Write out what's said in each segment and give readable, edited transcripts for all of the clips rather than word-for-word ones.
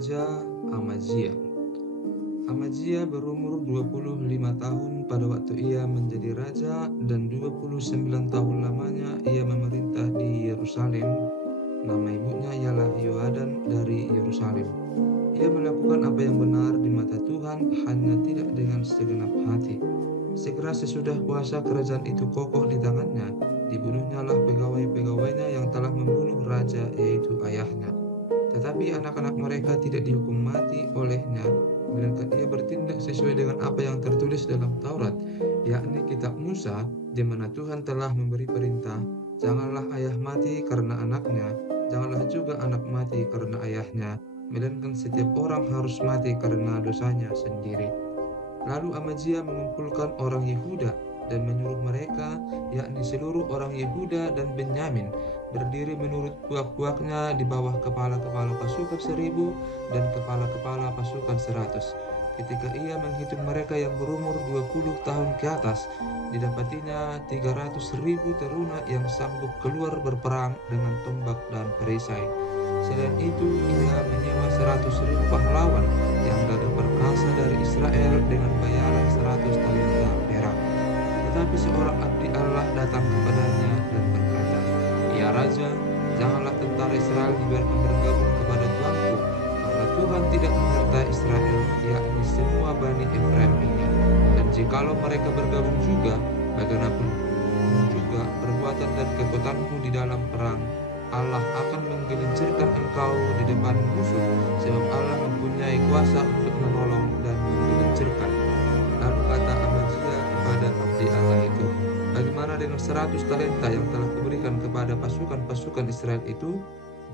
Raja Amazia. Amazia berumur 25 tahun pada waktu ia menjadi raja, dan 29 tahun lamanya ia memerintah di Yerusalem. Nama ibunya ialah Yoadan dari Yerusalem. Ia melakukan apa yang benar di mata Tuhan, hanya tidak dengan segenap hati. Segera sesudah kuasa kerajaan itu kokoh di tangannya, dibunuhnyalah pegawai-pegawainya yang telah membunuh raja, yaitu ayahnya. Tetapi anak-anak mereka tidak dihukum mati olehnya, melainkan ia bertindak sesuai dengan apa yang tertulis dalam Taurat, yakni kitab Musa, di mana Tuhan telah memberi perintah, janganlah ayah mati karena anaknya, janganlah juga anak mati karena ayahnya, melainkan setiap orang harus mati karena dosanya sendiri. Lalu Amazia mengumpulkan orang Yehuda dan menyuruh mereka, yakni seluruh orang Yehuda dan Benyamin, berdiri menurut puak-puaknya di bawah kepala-kepala pasukan 1.000 dan kepala-kepala pasukan 100. Ketika ia menghitung mereka yang berumur 20 tahun ke atas, didapatinya 300.000 teruna yang sanggup keluar berperang dengan tombak dan perisai. Selain itu, ia menyewa 100.000 pahlawan yang gagah perkasa dari Israel dengan bayaran 100 talenta perak. Tetapi seorang abdi Allah datang kepadanya dan berkata, "Ya Raja, janganlah tentara Israel dibiarkan bergabung kepada tuanku, karena Tuhan tidak menyertai Israel, yakni semua Bani Efraim ini. Dan jikalau mereka bergabung juga, bagaimanapun juga perbuatan dan kekuatanmu di dalam perang, Allah akan menggelincirkan engkau di depan musuh, sebab Allah mempunyai kuasa untuk menolong dan menggelincirkan." Lalu kata Amazia kepada abdi Allah itu, "Bagaimana dengan 100 talenta yang telah kuberikan kepada pasukan-pasukan Israel itu?"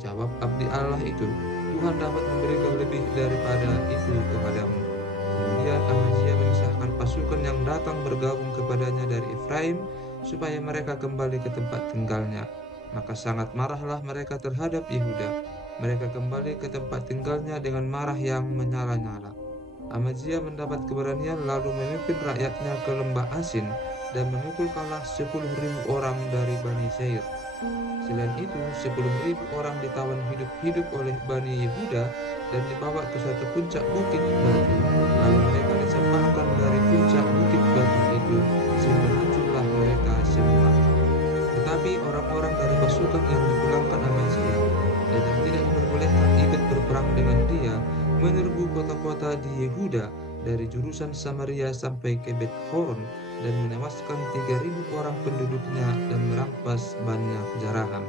Jawab abdi Allah itu, "Tuhan dapat memberikan lebih daripada itu kepadamu." Kemudian Amazia memisahkan pasukan yang datang bergabung kepadanya dari Efraim, supaya mereka kembali ke tempat tinggalnya. Maka sangat marahlah mereka terhadap Yehuda. Mereka kembali ke tempat tinggalnya dengan marah yang menyala-nyala. Amazia mendapat keberanian lalu memimpin rakyatnya ke lembah Asin dan memukul kalah 10.000 orang dari Bani Seir. Selain itu, 10.000 orang ditawan hidup-hidup oleh Bani Yehuda dan dibawa ke suatu puncak bukit batu. Lalu mereka disempahkan dari puncak bukit batu itu, sehingga hancurlah mereka semua. Tetapi orang-orang dari pasukan yang dipulangkan Amazia dan yang tidak diperbolehkan ikut berperang dengan dia, menyerbu kota-kota di Yehuda dari jurusan Samaria sampai ke Bet Horon dan menewaskan 3.000 orang penduduknya dan merampas banyak jarahan.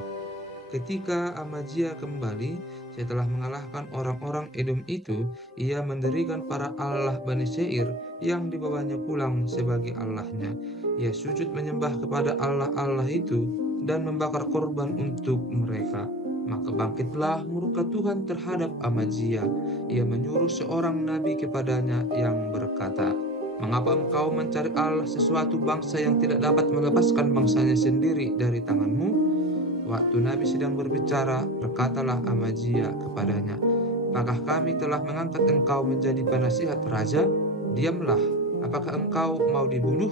Ketika Amazia kembali setelah mengalahkan orang-orang Edom itu, ia mendirikan para allah Bani Seir yang dibawanya pulang sebagai allahnya. Ia sujud menyembah kepada allah-allah itu dan membakar korban untuk mereka. Maka bangkitlah murka Tuhan terhadap Amazia. Ia menyuruh seorang nabi kepadanya yang berkata, "Mengapa engkau mencari Allah sesuatu bangsa yang tidak dapat melepaskan bangsanya sendiri dari tanganmu?" Waktu Nabi sedang berbicara, berkatalah Amazia kepadanya, "Apakah kami telah mengangkat engkau menjadi penasihat raja? Diamlah, apakah engkau mau dibunuh?"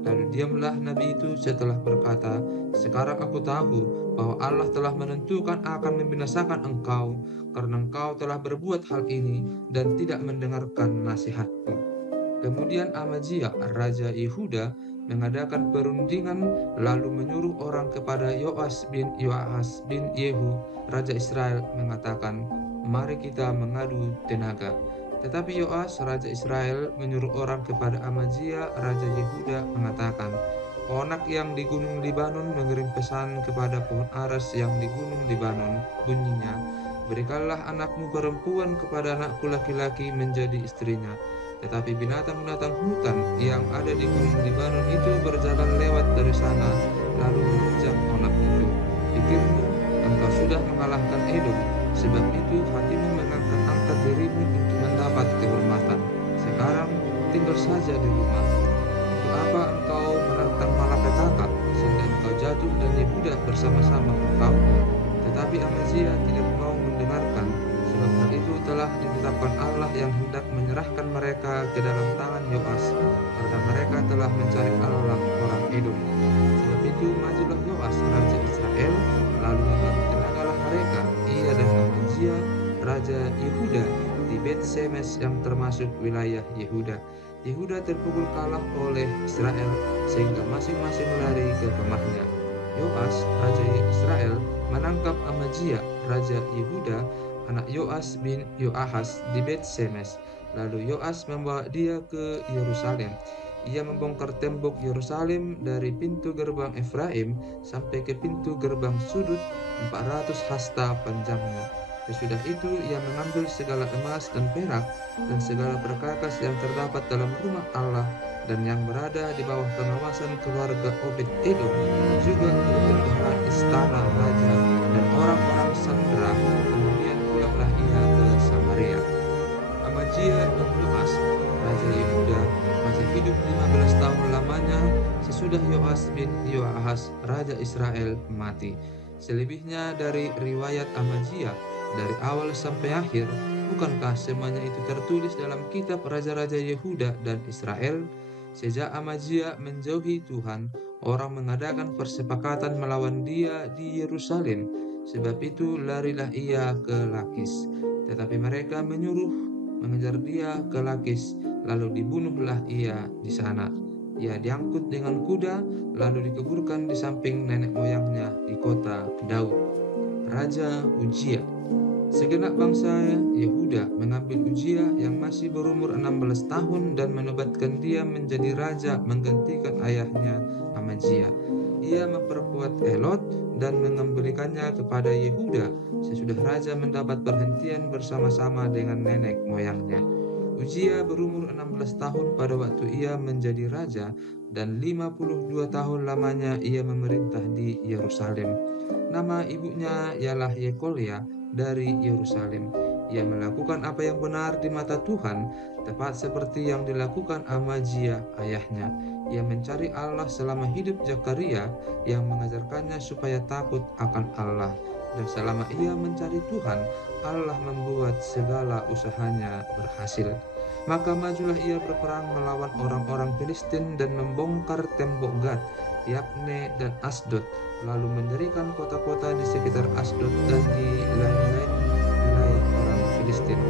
Lalu diamlah Nabi itu setelah berkata, "Sekarang aku tahu bahwa Allah telah menentukan akan membinasakan engkau, karena engkau telah berbuat hal ini dan tidak mendengarkan nasihatku." Kemudian Amazia, raja Yehuda, mengadakan perundingan lalu menyuruh orang kepada Yoas bin Yoahas bin Yehu, raja Israel, mengatakan, "Mari kita mengadu tenaga." Tetapi Yoas, raja Israel, menyuruh orang kepada Amazia, raja Yehuda, mengatakan, "Onak yang di gunung Libanon mengirim pesan kepada pohon aras yang di gunung Libanon, bunyinya, 'Berikanlah anakmu perempuan kepada anakku laki-laki menjadi istrinya.' Tetapi binatang-binatang hutan yang ada di gunung Libanon itu berjalan lewat dari sana, lalu menginjak onak itu. Pikirmu, engkau sudah mengalahkan Edom, sebab itu hatimu mengangkat-angkat dirimu untuk mendapat kehormatan. Sekarang tinggal saja di rumah. Untuk apa engkau menantang malapetaka, sehingga engkau jatuh dan Yehuda bersama-sama engkau?" Tetapi Amazia tidak mau mendengarkan, sebab hal itu telah ditetapkan Allah yang hendak menyerahkan mereka ke dalam tangan Yoas, karena mereka telah mencari Allah orang Edom. Sebab itu majulah Yoas raja Israel, lalu dengan tenagalah mereka, ia dan Amazia raja Raja Yehuda di Bet Semes yang termasuk wilayah Yehuda. Yehuda terpukul kalah oleh Israel sehingga masing-masing lari ke kemahnya. Yoas, Raja Israel, menangkap Amazia, Raja Yehuda, anak Yoas bin Yoahas di Bet Semes. Lalu Yoas membawa dia ke Yerusalem. Ia membongkar tembok Yerusalem dari pintu gerbang Efraim sampai ke pintu gerbang sudut 400 hasta panjangnya. Sesudah itu ia mengambil segala emas dan perak dan segala perkakas yang terdapat dalam rumah Allah dan yang berada di bawah pengawasan keluarga Obed Edom, juga kebutuhan istana raja dan orang-orang Sandra. Kemudian pulanglah ia ke Samaria. Amazia bin Yoas, Raja Yehuda, masih hidup 15 tahun lamanya sesudah Yoas bin Yoahas, Raja Israel, mati. Selebihnya dari riwayat Amazia, dari awal sampai akhir, bukankah semuanya itu tertulis dalam kitab Raja-Raja Yehuda dan Israel? Sejak Amazia menjauhi Tuhan, orang mengadakan persepakatan melawan dia di Yerusalem. Sebab itu larilah ia ke Lakis. Tetapi mereka menyuruh mengejar dia ke Lakis, lalu dibunuhlah ia di sana. Ia diangkut dengan kuda, lalu dikuburkan di samping nenek moyangnya di kota Daud. Raja Uzia. Segenap bangsa Yehuda mengambil Uzia yang masih berumur 16 tahun dan menobatkan dia menjadi raja menggantikan ayahnya Amazia. Ia memperkuat Elot dan mengembalikannya kepada Yehuda sesudah raja mendapat perhentian bersama-sama dengan nenek moyangnya. Uzia berumur 16 tahun pada waktu ia menjadi raja dan 52 tahun lamanya ia memerintah di Yerusalem. Nama ibunya ialah Yekolia dari Yerusalem. Ia melakukan apa yang benar di mata Tuhan, tepat seperti yang dilakukan Amazia ayahnya. Ia mencari Allah selama hidup Zakaria yang mengajarkannya supaya takut akan Allah. Dan selama ia mencari Tuhan, Allah membuat segala usahanya berhasil. Maka majulah ia berperang melawan orang-orang Filistin dan membongkar tembok Gad, Yabne dan Asdod, lalu mendirikan kota-kota di sekitar Asdod dan di lain-lain wilayah orang Filistin.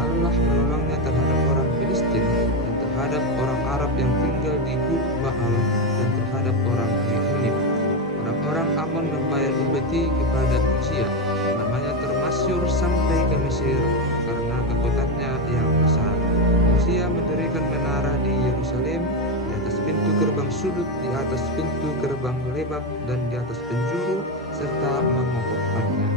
Allah menolongnya terhadap orang Filistin dan terhadap orang Arab yang tinggal di Gur Baal dan terhadap orang Mehunim. Orang-orang Amon membayar upeti kepada Uzia. Namanya termasyur sampai ke Mesir karena kekuatannya yang besar. Uzia mendirikan menara di Yerusalem, di atas pintu gerbang sudut, di atas pintu gerbang lebab, dan di atas penjuru, serta mengokohkannya.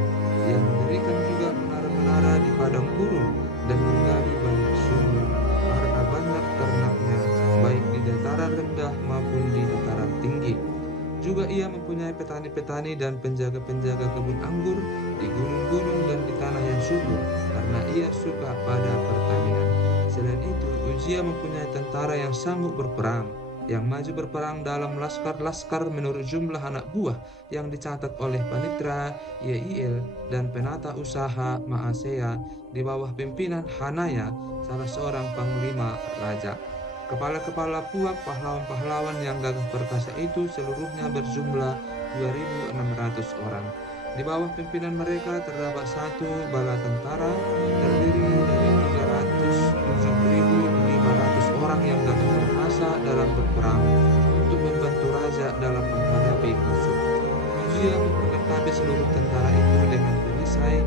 Ia mendirikan juga menara-menara di padang gurun dan menggali banyak sumur, karena banyak ternaknya, baik di dataran rendah maupun di dataran tinggi. Juga ia mempunyai petani-petani dan penjaga-penjaga kebun anggur di gunung-gunung dan di tanah yang subur, karena ia suka pada pertanian. Selain itu, Uzia mempunyai tentara yang sanggup berperang, yang maju berperang dalam laskar-laskar menurut jumlah anak buah yang dicatat oleh Panitra Yeiel dan penata usaha Maasea di bawah pimpinan Hanaya, salah seorang panglima raja. Kepala-kepala puak pahlawan-pahlawan yang gagah perkasa itu seluruhnya berjumlah 2.600 orang. Di bawah pimpinan mereka terdapat satu bala tentara terdiri dari 307.500 orang yang gagah perkasa dalam berperang untuk membantu raja dalam menghadapi musuh. Uzia memperlengkapi seluruh tentara itu dengan perisai,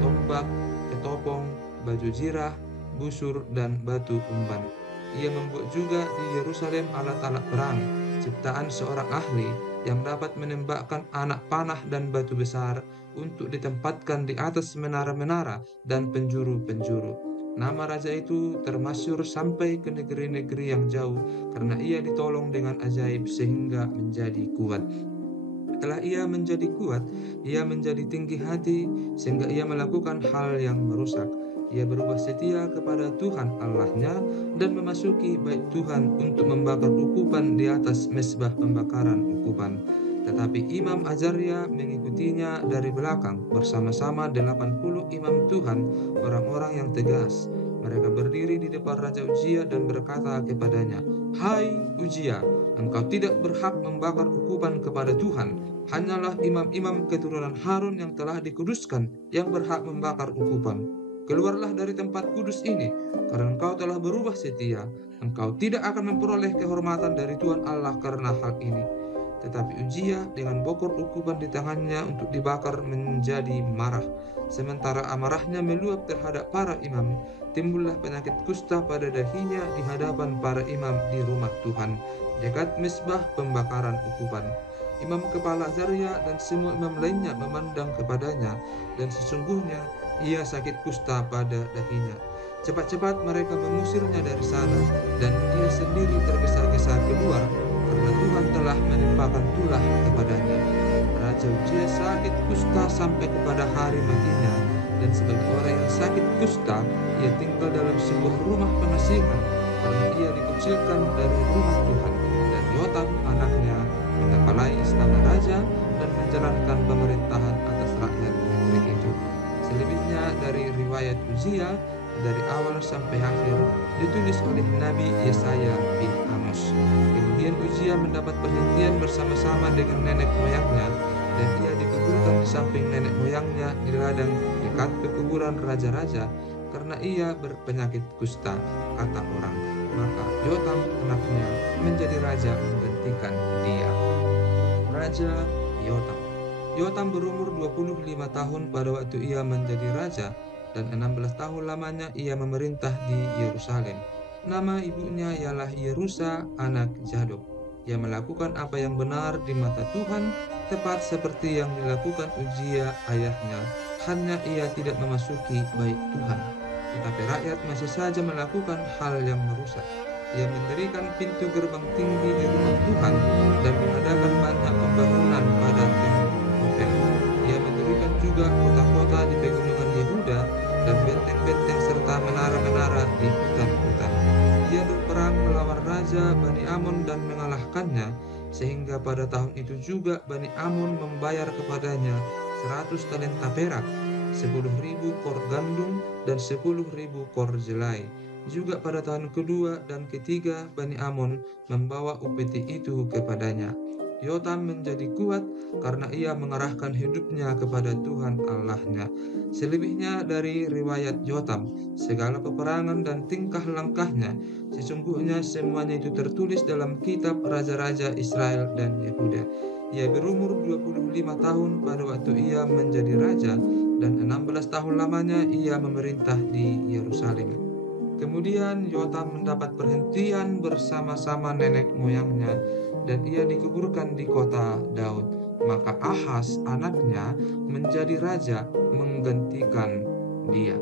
tombak, ketopong, baju zirah, busur, dan batu umban. Ia membuat juga di Yerusalem alat-alat perang, ciptaan seorang ahli yang dapat menembakkan anak panah dan batu besar untuk ditempatkan di atas menara-menara dan penjuru-penjuru. Nama raja itu termasyur sampai ke negeri-negeri yang jauh karena ia ditolong dengan ajaib sehingga menjadi kuat. Setelah ia menjadi kuat, ia menjadi tinggi hati sehingga ia melakukan hal yang merusak. Ia berubah setia kepada Tuhan Allahnya dan memasuki bait Tuhan untuk membakar ukupan di atas mezbah pembakaran ukupan. Tetapi Imam Azaria mengikutinya dari belakang bersama-sama 80 imam Tuhan, orang-orang yang tegas. Mereka berdiri di depan Raja Uzia dan berkata kepadanya, "Hai Uzia, Engkau tidak berhak membakar ukupan kepada Tuhan. Hanyalah imam-imam keturunan Harun yang telah dikuduskan yang berhak membakar ukupan. Keluarlah dari tempat kudus ini, karena engkau telah berubah setia. Engkau tidak akan memperoleh kehormatan dari Tuhan Allah karena hal ini. Tetapi Uzia dengan bokor ukupan di tangannya untuk dibakar menjadi marah. Sementara amarahnya meluap terhadap para imam, timbullah penyakit kusta pada dahinya di hadapan para imam di rumah Tuhan, dekat mesbah pembakaran ukupan. Imam kepala Azaria dan semua imam lainnya memandang kepadanya, dan sesungguhnya ia sakit kusta pada dahinya. Cepat-cepat mereka mengusirnya dari sana, dan ia sendiri tergesa-gesa keluar, karena Tuhan telah menimpakan tulah kepadanya. Raja Uzia sakit kusta sampai kepada hari matinya, dan sebagai orang yang sakit kusta, ia tinggal dalam sebuah rumah pengasihan, karena ia dikucilkan dari rumah Tuhan. Dan Yotam anaknya mengepalai istana raja dan menjalankan pemerintahan atas rakyat negeri itu. Selebihnya dari riwayat Uzia dari awal sampai akhir ditulis oleh Nabi Yesaya bin Amos. Kemudian Uzia mendapat perhentian bersama-sama dengan nenek moyangnya, dan ia dikuburkan di samping nenek moyangnya di ladang dekat pekuburan raja-raja, karena ia berpenyakit kusta, kata orang. Maka Yotam anaknya menjadi raja menggantikan dia. Raja Yotam. Yotam berumur 25 tahun pada waktu ia menjadi raja, dan 16 tahun lamanya ia memerintah di Yerusalem. Nama ibunya ialah Yerusa, anak Zadok. Ia melakukan apa yang benar di mata Tuhan, tepat seperti yang dilakukan Uzia ayahnya. Hanya ia tidak memasuki bait Tuhan. Tetapi rakyat masih saja melakukan hal yang merusak. Ia mendirikan pintu gerbang tinggi di rumah Tuhan dan mengadakan banyak pembangunan pada Ofel. Ia mendirikan juga kota-kota di pegunungan Yehuda dan benteng-benteng serta menara-menara di hutan-hutan. Ia berperang melawan raja Bani Amon dan mengalahkannya, sehingga pada tahun itu juga Bani Amon membayar kepadanya 100 talenta perak, 10.000 kor gandum, dan 10.000 kor jelai. Juga pada tahun kedua dan ketiga Bani Amon membawa upeti itu kepadanya. Yotam menjadi kuat karena ia mengarahkan hidupnya kepada Tuhan Allahnya. Selebihnya dari riwayat Yotam, segala peperangan dan tingkah langkahnya, sesungguhnya semuanya itu tertulis dalam kitab Raja-Raja Israel dan Yehuda. Ia berumur 25 tahun pada waktu ia menjadi raja, dan 16 tahun lamanya ia memerintah di Yerusalem. Kemudian Yotam mendapat perhentian bersama-sama nenek moyangnya, dan ia dikuburkan di kota Daud. Maka Ahaz anaknya menjadi raja menggantikan dia.